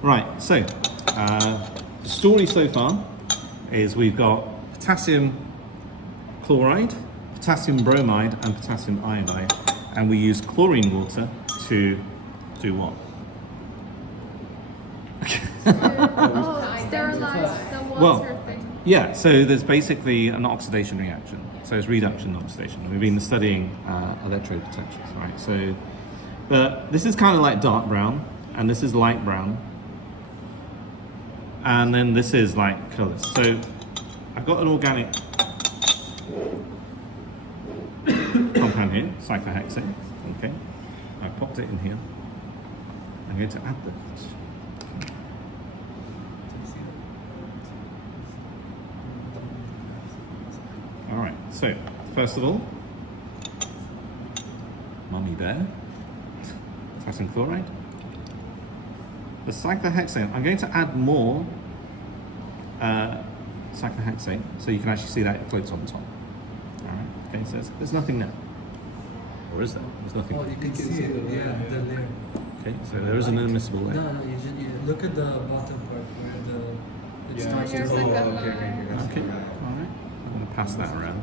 Right, so the story so far is we've got potassium chloride, potassium bromide, and potassium iodide, and we use chlorine water to do what? Sterilize the water Well, thing. yeah, so there's basically an oxidation reaction. So it's reduction and oxidation. We've been studying electrode potentials, right? So, but this is kind of like dark brown, and this is light brown, and then this is like colours. So I've got an organic compound here, cyclohexane. Okay, I popped it in here. I'm going to add this. All right. So first of all, mummy bear, potassium chloride. The cyclohexane, I'm going to add more cyclohexane so you can actually see that it floats on top. All right, okay, so there's nothing there. Or is there? There's nothing Oh, there. you can see it, yeah, the layer. Okay, so there is an immiscible layer. No, you look at the bottom part where it starts There's to like go. a Okay, all right. I'm going to pass that around.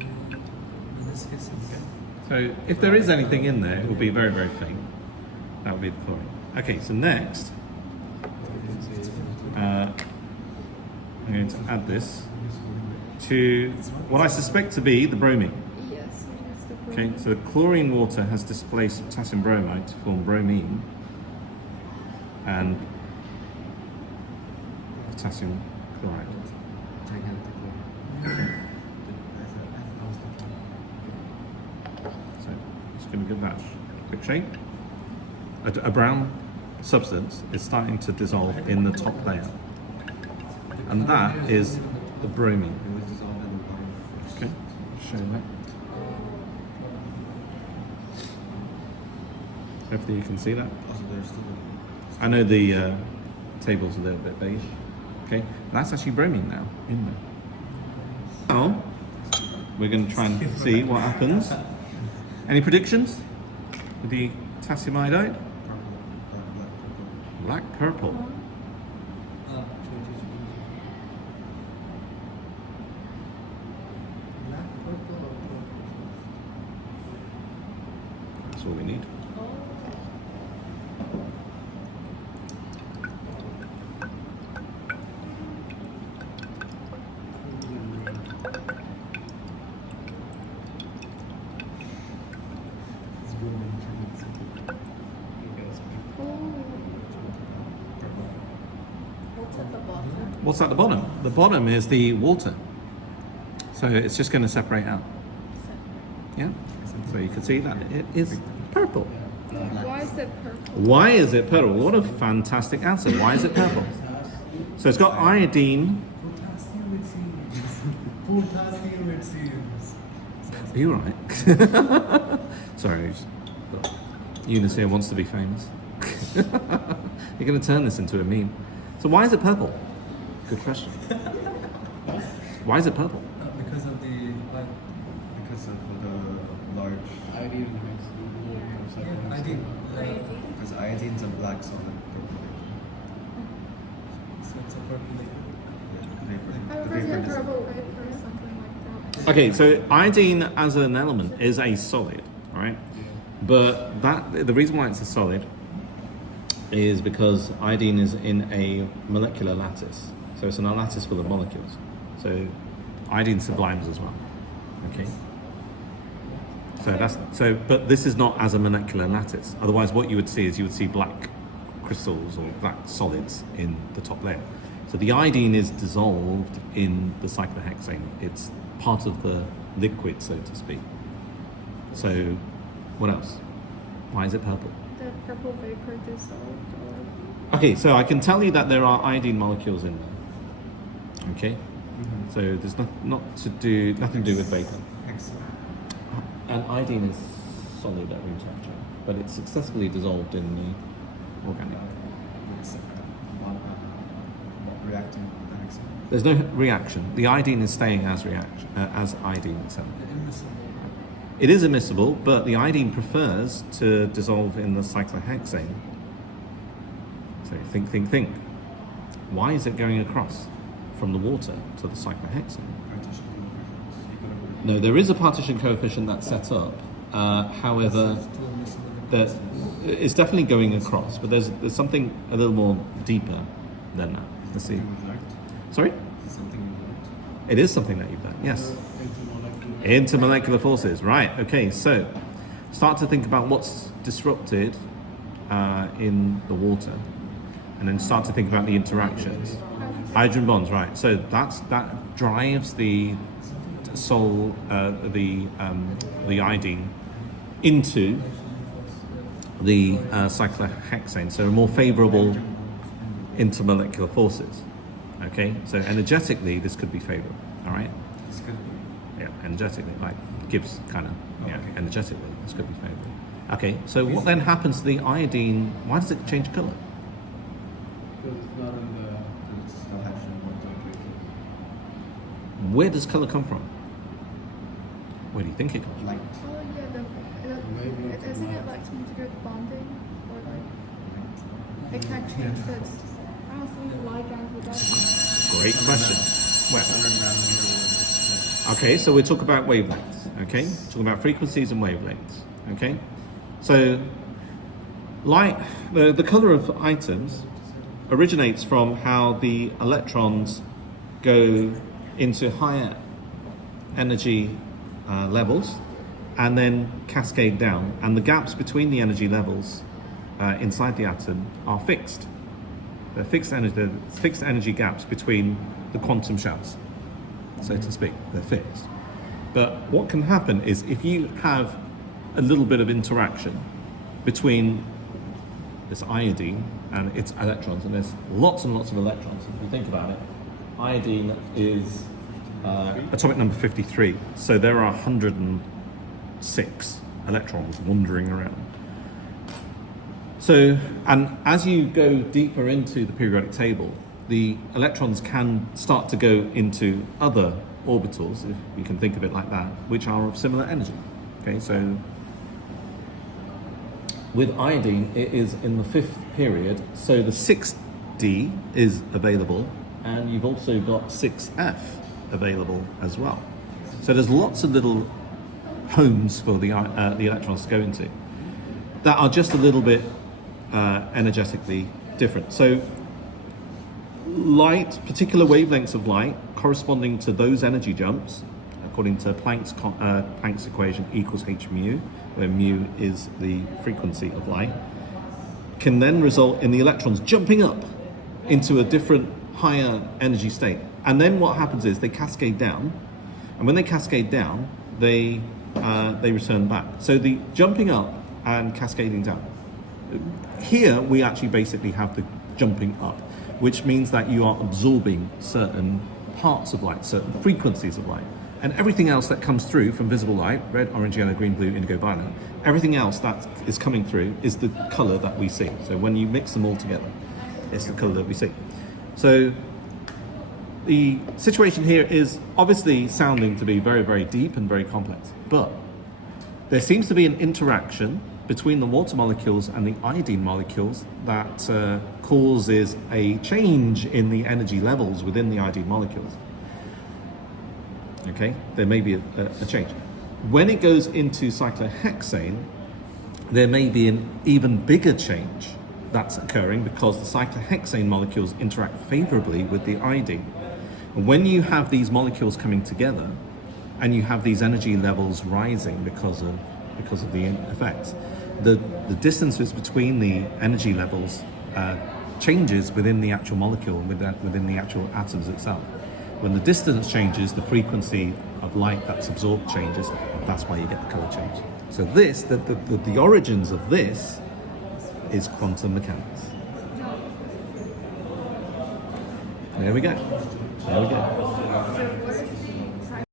In this case, it's So if there is anything in there, it will be very, very faint. That would be the chlorine. Okay, so next, I'm going to add this to what I suspect to be the bromine. Yes, it's the Okay, bromine. so chlorine water has displaced potassium bromide to form bromine and potassium chloride. So just going to give that a quick shake. A brown substance is starting to dissolve in the top layer, and that is the bromine. Okay, show that. Hopefully you can see that. I know the table's a little bit beige. Okay, that's actually bromine now in there. Now we're going to try and see what happens. Any predictions with the potassium iodide? Black purple. That's all we need. What's at the bottom? What's at the bottom? The bottom is the water. So it's just going to separate out. Yeah? So you can see that it is purple. Why is it purple? Why is it purple? What a fantastic answer. Why is it purple? So it's got iodine. Potassium it seems. Are you right? Sorry. Eunice here wants to be famous. You're going to turn this into a meme. So why is it purple? Good question. Why is it purple? Because of the like, Because of the large, iodine. because iodine's a black solid. So it's a purple liquid. I The remember vapor purple vapor or something like that. Okay, so iodine as an element is a solid, right? But the reason why it's a solid is because iodine is in a molecular lattice. So it's in a lattice full of molecules. So iodine sublimes as well. Okay. But this is not as a molecular lattice. Otherwise, what you would see is you would see black crystals or black solids in the top layer. So the iodine is dissolved in the cyclohexane. It's part of the liquid, so to speak. So, what else? Why is it purple? The purple vapor dissolved or Okay, so I can tell you that there are iodine molecules in there. Okay, so there's nothing to do with vapor. Excellent. And iodine is solid at room temperature, but it's successfully dissolved in the organic. It's not reacting with that extent. There's no reaction. The iodine is staying as iodine itself. Immiscible. It is immiscible, but the iodine prefers to dissolve in the cyclohexane. So think. Why is it going across from the water to the cyclohexane? Partition coefficients. You could have No, there is a partition coefficient that's set up. However, that it's definitely going across, but there's something a little more deeper than that. Let's see. something you've learned. Sorry? Is it something you've learned? It is something that you've done, yes. Intermolecular forces, right. Okay, so start to think about what's disrupted in the water, and then start to think about the interactions. Hydrogen bonds, right. So that drives the iodine into the cyclohexane, so more favourable intermolecular forces. Okay, so energetically this could be favourable, all right? This could be. Yeah, energetically, like Gibbs kind of, yeah, Okay. energetically this could be favourable. Okay, so what then happens to the iodine? Why does it change colour? Because it's not in the. It's not hydrogen bond temperature. Where does colour come from? Where do you think it comes from? Light. Oh yeah, isn't it like something to do with bonding or like it can't change this? I don't think light gas would that. Great question. Well, 100 nanometer. okay, so we talk about wavelengths. Okay, talk about frequencies and wavelengths. Okay, so light, the color of items originates from how the electrons go into higher energy levels and then cascade down, and the gaps between the energy levels inside the atom are fixed. They're fixed energy gaps between the quantum shells, so to speak. They're fixed. But what can happen is if you have a little bit of interaction between this iodine and its electrons, and there's lots and lots of electrons. If you think about it, iodine is atomic number 53, so there are 106 electrons wandering around. So, and as you go deeper into the periodic table, the electrons can start to go into other orbitals, if you can think of it like that, which are of similar energy. Okay, so with iodine, it is in the fifth period, so the 6D is available, and you've also got 6F available as well. So there's lots of little homes for the electrons to go into that are just a little bit energetically different. So light, particular wavelengths of light corresponding to those energy jumps, according to Planck's equation, equals h mu, where mu is the frequency of light, can then result in the electrons jumping up into a different higher energy state. And then what happens is they cascade down, and when they cascade down, they return back. So the jumping up and cascading down. Here we actually basically have the jumping up, which means that you are absorbing certain parts of light, certain frequencies of light. And everything else that comes through from visible light, red, orange, yellow, green, blue, indigo, violet, everything else that is coming through is the color that we see. So when you mix them all together, it's the color that we see. So the situation here is obviously sounding to be very, very deep and very complex, but there seems to be an interaction between the water molecules and the iodine molecules that causes a change in the energy levels within the iodine molecules. Okay, there may be a change. When it goes into cyclohexane, there may be an even bigger change that's occurring because the cyclohexane molecules interact favorably with the iodine. And when you have these molecules coming together and you have these energy levels rising because of the effects, the distances between the energy levels changes within the actual molecule and within the actual atoms itself. When the distance changes, the frequency of light that's absorbed changes. That's why you get the color change. So this, the origins of this is quantum mechanics. There we go. There we go.